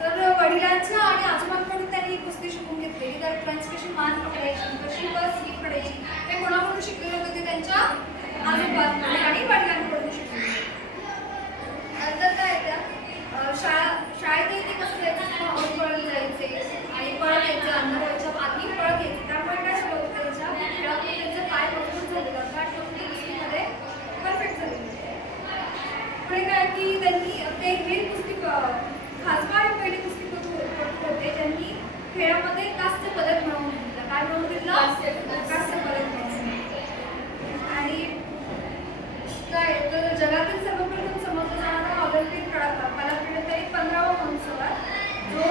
तर वडिलांच्या आणि आजोबांकडून त्यांनी कुस्ती शिकून घेतलेली तर ट्रंच कशी मान पकडायची, कशी बस पकडायची, ते कोणाकडून शिकलेले होते? ते त्यांच्या आजोबांकडून आणि वडिलांकडून शिकलेले. नंतर काय त्या शाळेतही ते कसं जायचं, पळत जायचे आणि पळत यायचं, अंधाराच्या आधी पळत यायचे. त्यामुळे काय झालं होतं, त्यांच्या खेळातून त्यांचे पाय मजबूत झालेले होते आणि ते कुस्तीमध्ये परफेक्ट झालेले होते. पुढे काय की त्यांनी ते हे कुस्ती खासबाग हे पहिले कुस्तीपटू होते ज्यांनी खेळामध्ये कांस्य पदक मिळवून दिला. काय मिळवून दिला? कांस्य पदक मिळवून. आणि काय तर जगातील सर्वप्रथम समजला जाणारा ऑलिम्पिक कलाक्रीडा तरी 15वा महोत्सवात जो